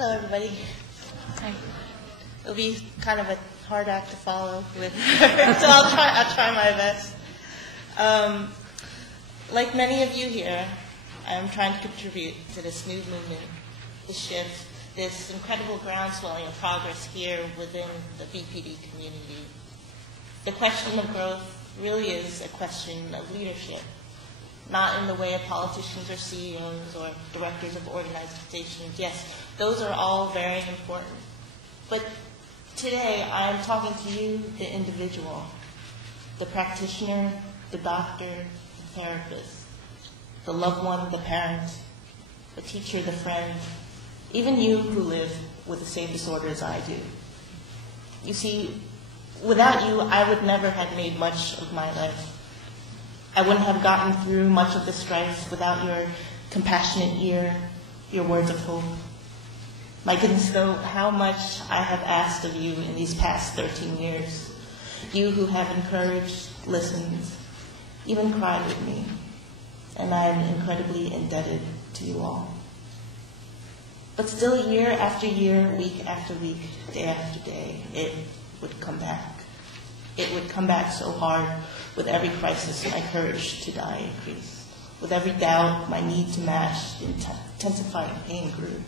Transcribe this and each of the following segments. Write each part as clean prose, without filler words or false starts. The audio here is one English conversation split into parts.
Hello, everybody. Hi. It'll be kind of a hard act to follow with, so I'll try my best. Like many of you here, I'm trying to contribute to this new movement, this shift, this incredible groundswelling of progress here within the BPD community. The question of growth really is a question of leadership, not in the way of politicians or CEOs or directors of organizations. Yes, those are all very important. But today, I'm talking to you, the individual, the practitioner, the doctor, the therapist, the loved one, the parent, the teacher, the friend, even you who live with the same disorder as I do. You see, without you, I would never have made much of my life. I wouldn't have gotten through much of the strife without your compassionate ear, your words of hope. My goodness, though, how much I have asked of you in these past 13 years. You who have encouraged, listened, even cried with me. And I am incredibly indebted to you all. But still, year after year, week after week, day after day, it would come back. It would come back so hard. With every crisis, my courage to die increased. With every doubt, my need to match the intensifying pain grew.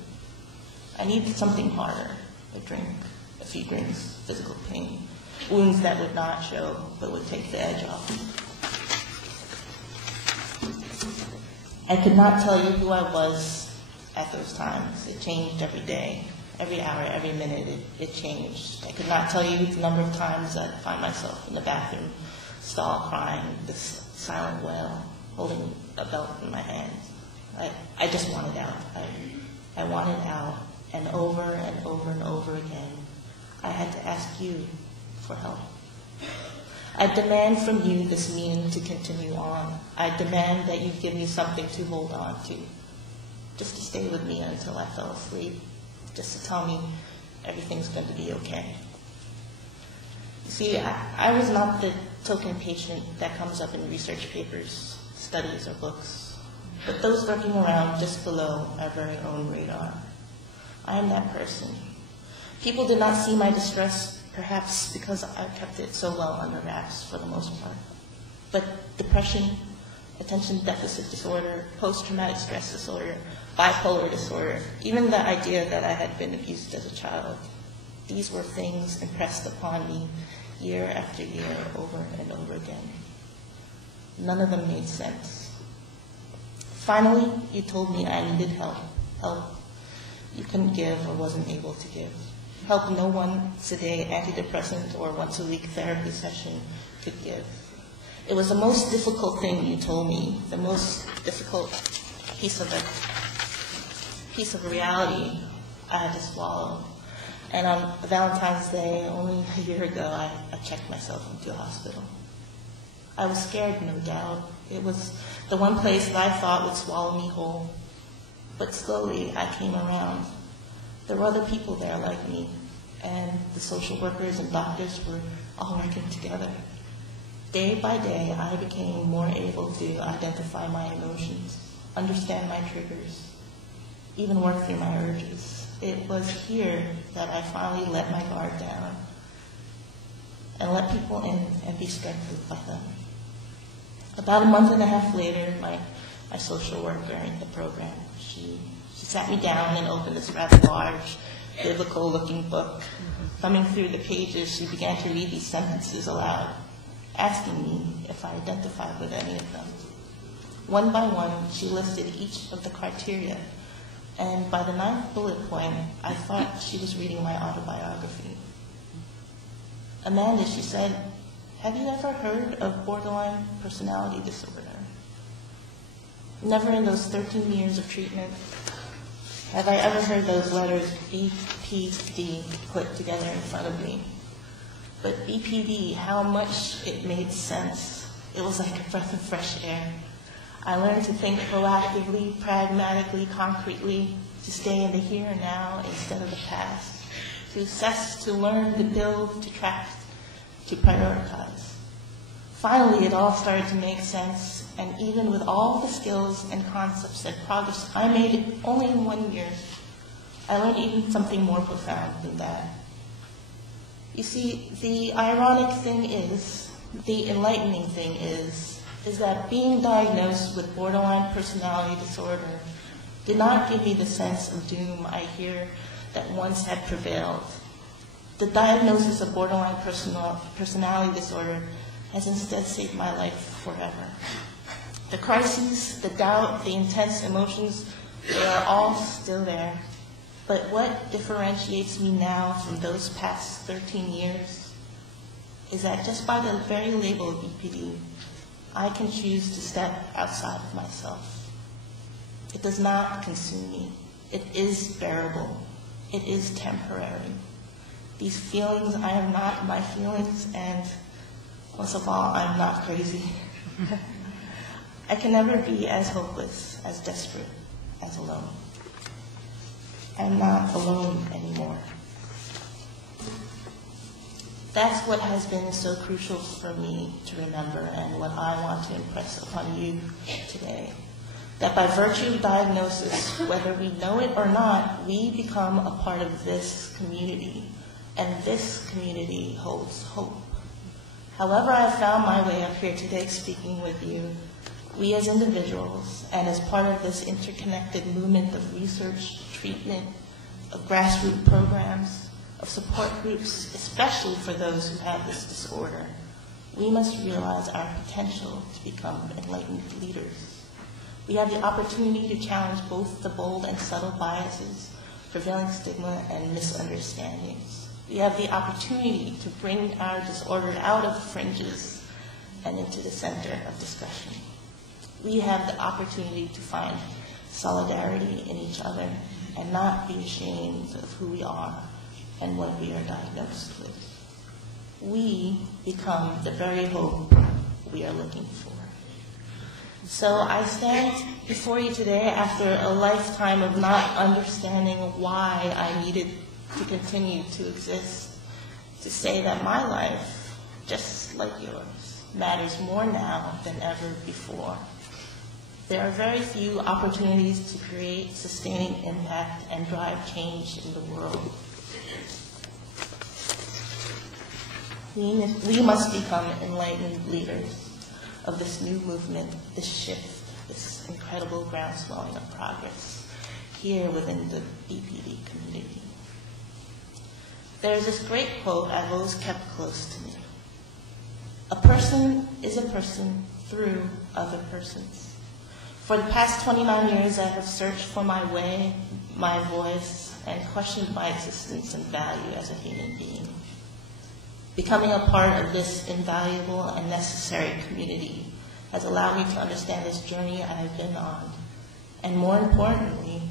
I needed something harder, a drink, a few drinks, physical pain, wounds that would not show, but would take the edge off. I could not tell you who I was at those times. It changed every day, every hour, every minute, it changed. I could not tell you the number of times I'd find myself in the bathroom stall crying, this silent wail, holding a belt in my hands. I just wanted out. I wanted out, and over and over and over again, I had to ask you for help. I demand from you this meaning to continue on. I demand that you give me something to hold on to, just to stay with me until I fell asleep, just to tell me everything's going to be okay. You see, I was not the token patient that comes up in research papers, studies, or books, but those lurking around just below our very own radar. I am that person. People did not see my distress, perhaps because I kept it so well under wraps for the most part. But depression, attention deficit disorder, post-traumatic stress disorder, bipolar disorder, even the idea that I had been abused as a child, these were things impressed upon me year after year, over and over again. None of them made sense. Finally, you told me I needed help you couldn't give or wasn't able to give. Help no once-a-day antidepressant or once-a-week therapy session could give. It was the most difficult thing you told me, the most difficult piece of reality I had to swallow. And on Valentine's Day, only a year ago, I checked myself into a hospital. I was scared, no doubt. It was the one place that I thought would swallow me whole. But slowly, I came around. There were other people there like me, and the social workers and doctors were all working together. Day by day, I became more able to identify my emotions, understand my triggers, even work through my urges. It was here that I finally let my guard down and let people in and be strengthened by them. About a month and a half later, my social worker in the program, she sat me down and opened this rather large, biblical-looking book. Thumbing through the pages, she began to read these sentences aloud, asking me if I identified with any of them. One by one, she listed each of the criteria, and by the 9th bullet point, I thought she was reading my autobiography. Amanda, she said, have you ever heard of borderline personality disorder? Never in those 13 years of treatment have I ever heard those letters BPD put together in front of me. But BPD, how much it made sense. It was like a breath of fresh air. I learned to think proactively, pragmatically, concretely, to stay in the here and now instead of the past, to assess, to learn, to build, to track, to prioritize. Finally, it all started to make sense, and even with all the skills and concepts and progress I made only in 1 year, I learned even something more profound than that. You see, the ironic thing is, the enlightening thing is that being diagnosed with borderline personality disorder did not give me the sense of doom I hear that once had prevailed. The diagnosis of borderline personality disorder has instead saved my life forever. The crises, the doubt, the intense emotions, they are all still there. But what differentiates me now from those past 13 years is that just by the very label of BPD, I can choose to step outside of myself. It does not consume me. It is bearable. It is temporary. These feelings, I am not my feelings, and most of all, I'm not crazy. I can never be as hopeless, as desperate, as alone. I'm not alone anymore. That's what has been so crucial for me to remember, and what I want to impress upon you today. That by virtue of diagnosis, whether we know it or not, we become a part of this community, and this community holds hope. However I found my way up here today speaking with you, we as individuals, and as part of this interconnected movement of research, treatment, of grassroots programs, of support groups, especially for those who have this disorder, we must realize our potential to become enlightened leaders. We have the opportunity to challenge both the bold and subtle biases, prevailing stigma, and misunderstandings. We have the opportunity to bring our disorder out of the fringes and into the center of discussion. We have the opportunity to find solidarity in each other and not be ashamed of who we are and what we are diagnosed with. We become the very hope we are looking for. So I stand before you today after a lifetime of not understanding why I needed to continue to exist, to say that my life, just like yours, matters more now than ever before. There are very few opportunities to create sustaining impact and drive change in the world. We must become enlightened leaders of this new movement, this shift, this incredible groundswelling of progress here within the BPD community. There's this great quote I've always kept close to me. A person is a person through other persons. For the past 29 years, I have searched for my way, my voice, and questioned my existence and value as a human being. Becoming a part of this invaluable and necessary community has allowed me to understand this journey I have been on, and more importantly,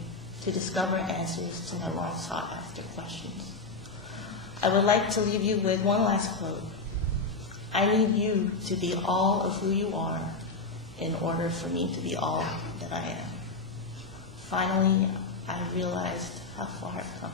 to discover answers to my long sought after questions. I would like to leave you with one last quote. I need you to be all of who you are in order for me to be all that I am. Finally, I realized how far I've come.